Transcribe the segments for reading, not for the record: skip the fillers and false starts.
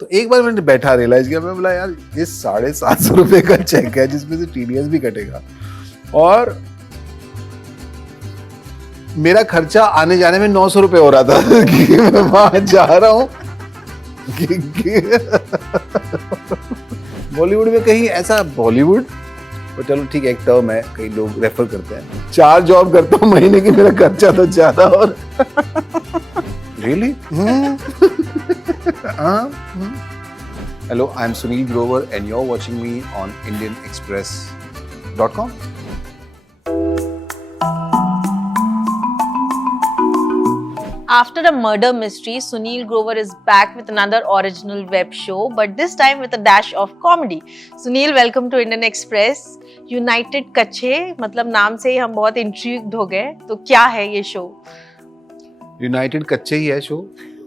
तो एक बार मैंने बैठा रियलाइज किया, मैं बोला यार ये 750 रुपए का चेक है जिसमें से TDS भी कटेगा और मेरा खर्चा आने जाने में 900 रुपए हो रहा था कि मैं वहां जा रहा हूँ बॉलीवुड में कहीं ऐसा, बॉलीवुड तो चलो ठीक है एक टर्म है, कई लोग रेफर करते हैं, 4 जॉब करता हूँ महीने की, मेरा खर्चा तो ज्यादा और really hello, I am Sunil Grover and you are watching me on indianexpress.com. After a murder mystery, Sunil Grover is back with another original web show, but this time with a dash of comedy. Sunil, welcome to Indian Express. United कच्चे, मतलब नाम से ही हम बहुत intrigued हो गए. तो क्या है ये शो? यूनाइटेड कच्चे ही है शो,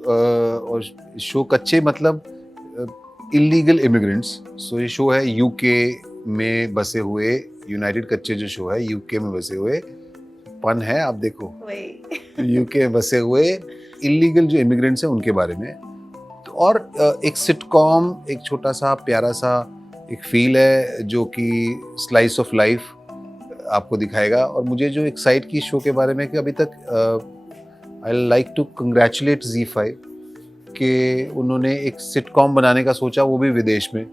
और शो कच्चे मतलब इलीगल इमिग्रेंट्स. सो ये शो है यूके में बसे हुए, यूनाइटेड कच्चे जो शो है यूके में बसे हुए, पन है आप देखो, यूके में बसे हुए इलीगल जो इमिग्रेंट्स हैं उनके बारे में. तो और एक सिटकॉम, एक छोटा सा प्यारा सा एक फील है जो कि स्लाइस ऑफ लाइफ आपको दिखाएगा. और मुझे जो एक्साइट की शो के बारे में कि अभी तक I like to congratulate ZEE5 कि उन्होंने एक सिटकॉम बनाने का सोचा, वो भी विदेश में,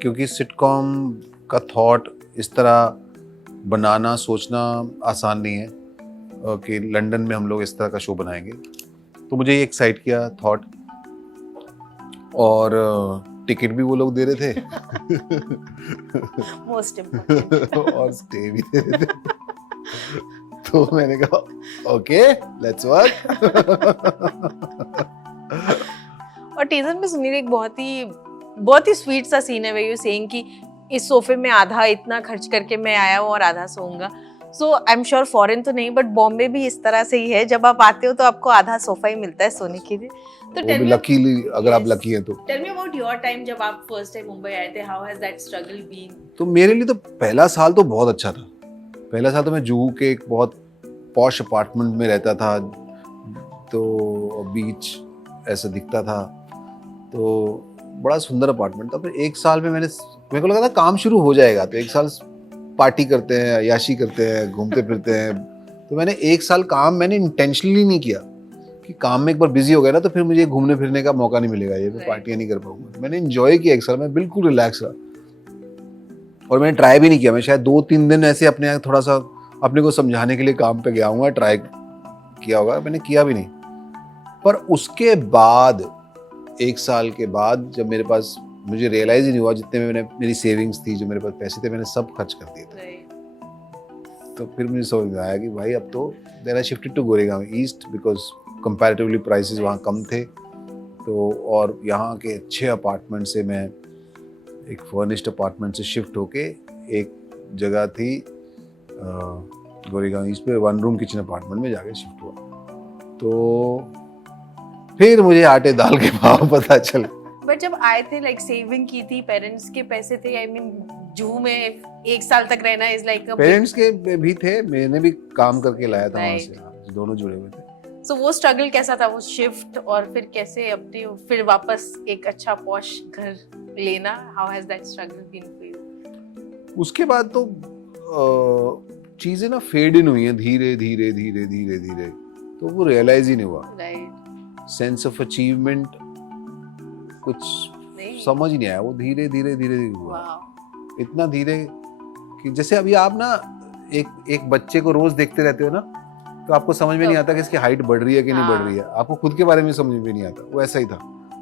क्योंकि सिटकॉम का थॉट इस तरह बनाना सोचना आसान नहीं है कि लंदन में हम लोग इस तरह का शो बनाएंगे. तो मुझे ये एक्साइट किया थॉट, और टिकट भी वो लोग दे रहे थे Most important. और स्टे भी दे रहे थे. तो मैंने कहा ओके लेट्स वर्क. और टीजर में सुनील एक बहुत ही स्वीट सा सीन है, वे यू सेइंग कि इस सोफे में आधा इतना खर्च करके मैं आया हूँ और आधा सोऊंगा. सो आई एम श्योर फॉरेन तो नहीं, बट बॉम्बे भी इस तरह से ही है, जब आप आते हो तो आपको आधा सोफा ही मिलता है सोने के लिए. तो वो भी लकीली, अगर आप लकी हैं तो. Tell me about your time जब आप फर्स्ट टाइम मुंबई आए थे. How has that struggle been? तो मेरे लिए तो पहला साल तो बहुत अच्छा था. पहला साल तो मैं जुहू के एक बहुत पॉश अपार्टमेंट में रहता था, तो बीच ऐसा दिखता था, तो बड़ा सुंदर अपार्टमेंट था. फिर एक साल में मेरे को लगा था काम शुरू हो जाएगा, तो एक साल पार्टी करते हैं, अय्याशी करते हैं, घूमते फिरते हैं. तो मैंने एक साल काम मैंने इंटेंशनली नहीं किया कि काम में एक बार बिजी हो गया ना तो फिर मुझे घूमने फिरने का मौका नहीं मिलेगा, ये पार्टियां नहीं कर पाऊंगा. मैंने एंजॉय किया एक साल, मैं बिल्कुल रिलैक्स रहा, और मैंने ट्राई भी नहीं किया. मैं शायद 2-3 दिन ऐसे अपने थोड़ा सा अपने को समझाने के लिए काम पे गया हूँ, ट्राई किया होगा, मैंने किया भी नहीं. पर उसके बाद एक साल के बाद जब मेरे पास, मुझे रियलाइज ही नहीं हुआ, जितने में मेरी सेविंग्स थी, जो मेरे पास पैसे थे, मैंने सब खर्च कर दिए थे. तो फिर मुझे समझ में आया कि भाई अब तो then I shifted to Goregaon east because comparatively prices वहाँ कम थे. तो और यहाँ के अच्छे अपार्टमेंट से मैं एक फर्निश्ड अपार्टमेंट से शिफ्ट होके एक जगह थी गोरेगांव ईस्ट पे 1 रूम किचन अपार्टमेंट में जाके शिफ्ट हुआ. तो फिर मुझे आटे दाल के भाव पता चल. बट जब आए थे, लाइक सेविंग की थी, पेरेंट्स के पैसे थे, आई मीन जुहू में 1 साल तक रहना इज लाइक पेरेंट्स के भी थे, मैंने भी काम करके लाया था वहाँ से, दोनों जुड़े हुए थे. सो वो स्ट्रगल कैसा था, वो शिफ्ट, और फिर कैसे अपने फिर वापस एक अच्छा पॉश घर लेना? How has that struggle been for you? उसके बाद तो चीजें ना फेड इन हुई हैं धीरे धीरे धीरे धीरे धीरे, तो वो रियलाइज ही नहीं हुआ. सेंस ऑफ अचीवमेंट कुछ समझ ही नहीं आया, वो धीरे धीरे धीरे धीरे हुआ. इतना धीरे कि जैसे अभी आप ना एक बच्चे को रोज देखते रहते हो ना, तो आपको समझ में नहीं आता कि इसकी हाइट बढ़ रही है कि नहीं बढ़ रही है, आपको खुद के बारे में समझ में नहीं आता. वो ऐसा ही था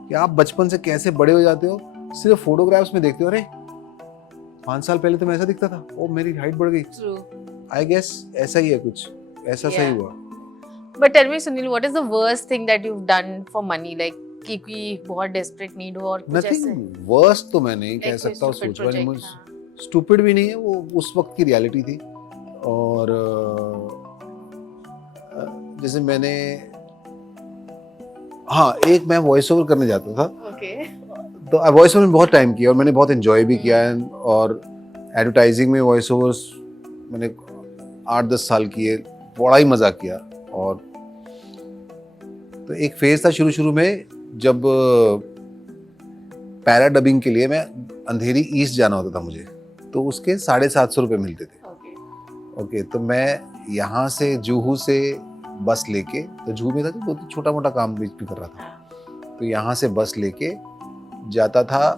कि आप बचपन से कैसे बड़े हो जाते हो, सिर्फ फोटोग्राफ्स में देखते हो, अरे 5 साल पहले तो मैं ऐसा दिखता था, ओ मेरी हाइट बढ़ गई. आई गेस ऐसा ही है कुछ, ऐसा सही हुआ. But tell me Sunil, what is the worst thing that you've done for money, like कि कोई बहुत desperate need हो और कुछ ऐसे? Nothing worst तो मैं नहीं कह सकता, सोचना नहीं, मुझे stupid भी नहीं है, वो उस वक्त की रियलिटी थी. और जैसे मैंने, हाँ एक मैं वॉइस ओवर करने जाता था. तो वॉइस ओवर में बहुत टाइम किया और मैंने बहुत एंजॉय भी किया है, और एडवर्टाइजिंग में वॉइस ओवर्स मैंने 8-10 साल किए, बड़ा ही मजा किया. और तो एक फेज था शुरू में जब पैरा डबिंग के लिए मैं अंधेरी ईस्ट जाना होता था मुझे, तो उसके 750 रुपये मिलते थे। ओके, तो मैं यहाँ से जुहू से बस लेके, तो जुहू में था तो बहुत छोटा मोटा काम भी कर रहा था, तो यहाँ से बस लेके जाता था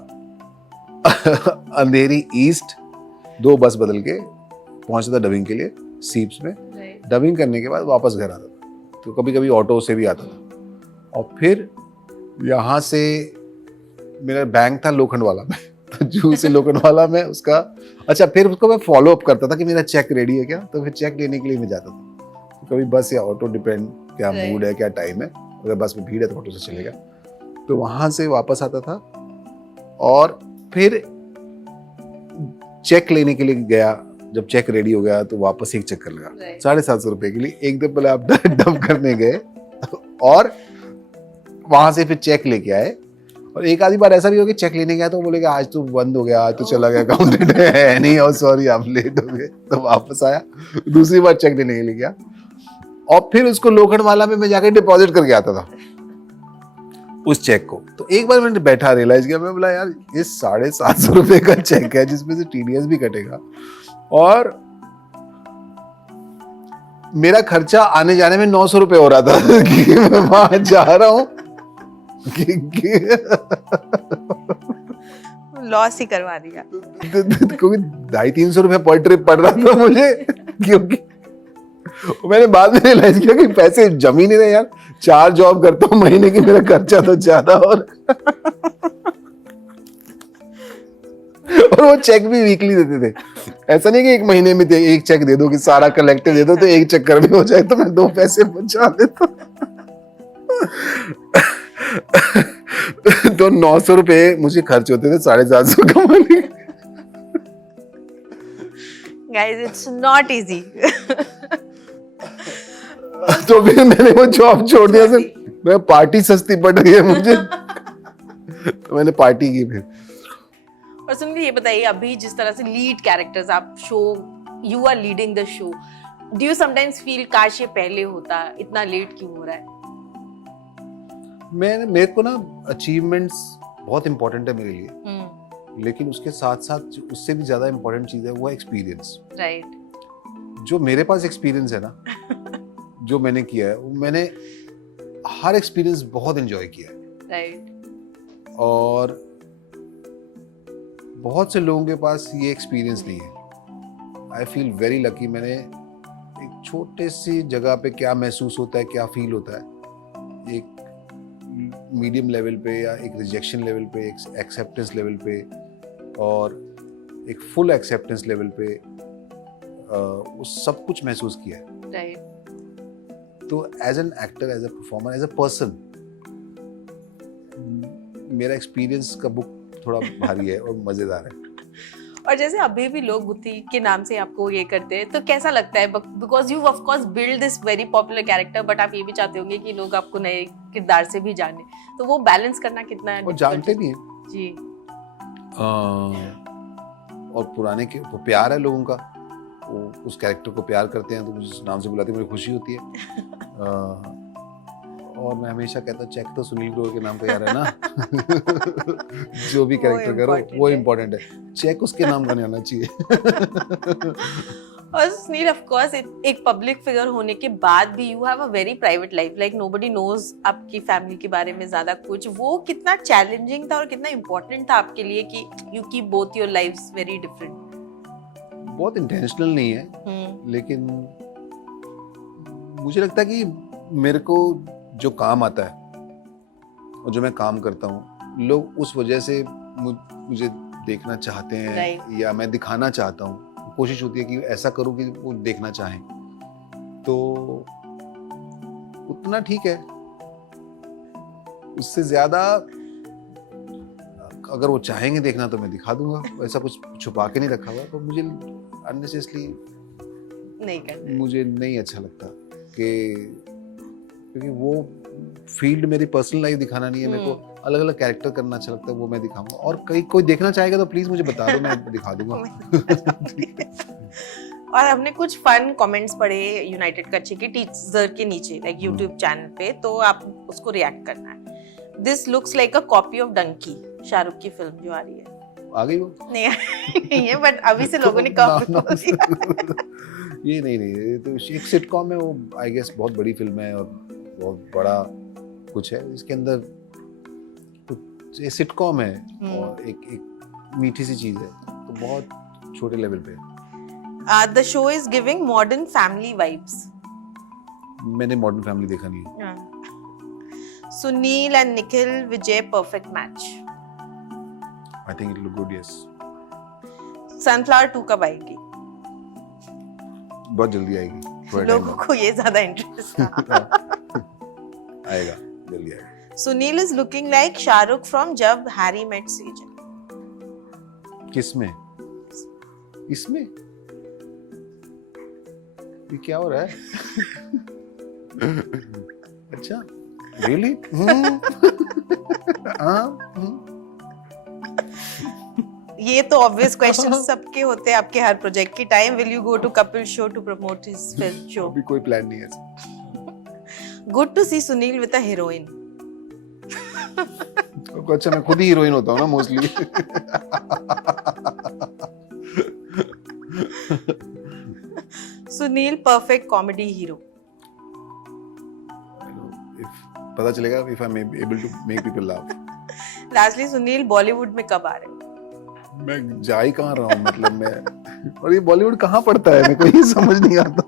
अंधेरी ईस्ट, 2 बस बदल के पहुँचता था डबिंग के लिए सीप्स में। डबिंग करने के बाद वापस घर आता था, तो कभी कभी ऑटो से भी आता था। और फिर यहाँ से मेरा बैंक था लोखंड वाला में, तो जूहू से लोखंड वाला में उसका, अच्छा फिर उसको मैं फॉलो अप करता था कि मेरा चेक रेडी है क्या, तो फिर चेक लेने के लिए मैं जाता था। तो कभी बस या ऑटो, डिपेंड क्या मूड है, क्या टाइम है, अगर बस में भीड़ है तो ऑटो से चलेगा। तो वहाँ से वापस आता था और फिर चेक लेने के लिए गया। जब चेक रेडी हो गया तो वापस एक चक्कर लगा 750 रुपए के लिए। एक दिन पहले आप डंप करने गए और वहां से फिर चेक लेके आए। और एक आधी बार ऐसा भी हो गया चेक लेने गया तो बोलेगा आज तो बंद हो गया, आज तो चला गया, अकाउंटेंट है नहीं, और सॉरी आप लेट हो गए, तो वापस आया। दूसरी बार चेक लेने के लिए गया और फिर उसको लोखंड वाला में मैं जाकर डिपॉजिट करके आता था उस चेक को। तो एक बार मैंने बैठा रियलाइज किया, मैं बोला यार ये 750 रुपए का चेक है जिसमें से TDS भी कटेगा और मेरा खर्चा आने जाने में 900 रुपए हो रहा था कि मैं वहां जा रहा हूँ लॉस ही करवा दिया क्योंकि 250-300 रुपए पर ट्रिप पड़ रहा था मुझे, क्योंकि मैंने बाद में रियलाइज किया कि पैसे जम ही नहीं रहे यार। 4 जॉब करता हूँ महीने की, मेरा खर्चा तो ज्यादा और वो चेक भी वीकली देते थे। ऐसा नहीं कि एक महीने में एक चेक दे दो कि सारा कलेक्टिव दे दो तो एक चक्कर में हो जाए, तो मैं 2 पैसे बचा लेता। तो 900 रुपए मुझे खर्च होते थे 750 कमाने। Guys it's not easy. तो फिर मैंने वो जॉब छोड़ दिया। सर मैं पार्टी सस्ती पड़ रही है मुझे, तो मैंने पार्टी की फिर। और सुनिए ये बताइए, अभी जिस तरह से लीड कैरेक्टर्स आप show, you are leading the show, do you sometimes feel काश ये पहले होता, इतना लेट क्यों हो रहा है? मेरे को ना अचीवमेंट्स बहुत इंपॉर्टेंट है मेरे लिए, लेकिन उसके साथ साथ उससे भी ज्यादा इंपॉर्टेंट चीज है वो एक्सपीरियंस। राइट। जो मेरे पास एक्सपीरियंस है ना, जो मैंने किया है, वो मैंने हर एक्सपीरियंस बहुत एंजॉय किया है। राइट। और बहुत से लोगों के पास ये एक्सपीरियंस नहीं है। I feel very lucky. मैंने एक छोटे सी जगह पे क्या महसूस होता है, क्या फील होता है, एक मीडियम लेवल पे या एक रिजेक्शन लेवल पे, एक एक्सेप्टेंस लेवल पे और एक फुल एक्सेप्टेंस लेवल पे, वो सब कुछ महसूस किया है। राइट। तो as an actor, as a performer, as a person, मेरा एक्सपीरियंस का बुक थोड़ा भारी है और मजेदार है। और जैसे अभी भी लोग बुद्धि के नाम से आपको ये करते हैं, तो कैसा लगता है? Because you of course build this very popular character, but आप ये भी चाहते होंगे कि लोग आपको नए किरदार से भी जाने, तो वो बैलेंस करना कितना है? और जानते भी हैं जी। और पुराने के वो प्यार है लोगों का, वो उस कैरेक्टर को प्यार करते हैं तो मुझे उस नाम से बुलाते हैं, मुझे खुशी होती है। और मैं हमेशा कहता हूँ चेक तो सुनील ग्रोवर के नाम का यार है ना। जो भी कैरेक्टर करो वो इम्पोर्टेंट है, चेक उसके नाम का नहीं आना चाहिए। और सुनील ऑफ कोर्स एक पब्लिक फिगर होने के बाद भी you have a very private life, like nobody knows आपकी फैमिली के बारे में ज्यादा कुछ। वो कितना चैलेंजिंग था और कितना इम्पोर्टेंट था आपके लिए कि you keep both your lives very different? बहुत इंटेंशनल नहीं है, लेकिन मुझे लगता है कि मेरे को जो काम आता है और जो मैं काम करता हूँ, लोग उस वजह से मुझे देखना चाहते हैं या मैं दिखाना चाहता हूँ। कोशिश होती है कि ऐसा करूँ कि वो देखना चाहें, तो उतना ठीक है। उससे ज्यादा अगर वो चाहेंगे देखना तो मैं दिखा दूंगा, ऐसा कुछ छुपा के नहीं रखा हुआ। तो मुझे अननेसेसरली नहीं करना, मुझे नहीं अच्छा लगता कि, क्योंकि वो फील्ड मेरी पर्सनल लाइफ दिखाना नहीं है। मेरे को अलग अलग कैरेक्टर करना अच्छा लगता है, वो मैं दिखाऊंगा। और कोई देखना चाहेगा तो प्लीज मुझे बता दो, मैं दिखा दूंगा। और हमने कुछ फन कमेंट्स पढ़े यूनाइटेड कच्चे के टीजर के नीचे, लाइक यूट्यूब चैनल पे, तो आप उसको रिएक्ट करना है। This looks like a copy of Donkey, Shahrukh की फिल्म जो आ रही है. आ गई वो नहीं है, बट अभी से लोगों ने कॉपी नाम कर से- दिया. ये नहीं ये तो एक सिटकॉम है वो, आई गेस बहुत बड़ी फिल्म है और बहुत बड़ा कुछ है इसके अंदर. कुछ ये सिटकॉम है और एक मीठी सी चीज है, तो बहुत छोटे लेवल पे. The show is giving modern family vibes. मैंने मॉडर्न फैमिली देखा नहीं है. Sunil and Nikhil Vijay perfect match. I think it look good. Yes, Sunflower 2 कब आएगी? बहुत जल्दी आएगी. थोड़ा time लोगों को ये ज्यादा इंटरेस्ट था. आएगा, जल्दी आएगा. Sunil is looking like Shahrukh from जब Harry met Sejal. किसमें? इसमें? ये क्या हो रहा है? अच्छा, really? ये तो ऑब्वियस क्वेश्चन सबके होते हैं आपके हर प्रोजेक्ट की. Time will you go to Kapil show to promote his film show? अभी कोई प्लान नहीं है. Good to see Sunil with a heroine. अच्छा, मैं खुद ही हीरोइन होता हूँ ना mostly. Sunil perfect comedy hero. पता चलेगा if I'm able to make people laugh. Lastly Sunil Bollywood में कब आ रहे हो? मैं जा ही कहाँ रहा हूँ, मतलब मैं, और ये बॉलीवुड कहाँ पड़ता है, मेरे को ये समझ नहीं आता.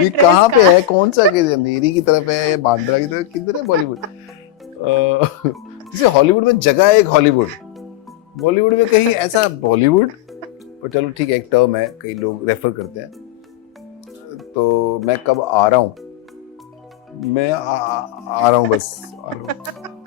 ये Address कहाँ पे कहाँ? है, कौन सा के अंधेरी की तरफ है या बांद्रा की तरफ, किधर है बॉलीवुड? जैसे हॉलीवुड में जगह है एक हॉलीवुड, बॉलीवुड में कहीं ऐसा बॉलीवुड. और चलो ठीक है, एक टर्म है, कई लोग रेफर करते हैं. तो मैं कब आ रहा हूँ, मैं आ रहा हूँ, बस आ रहा हूँ.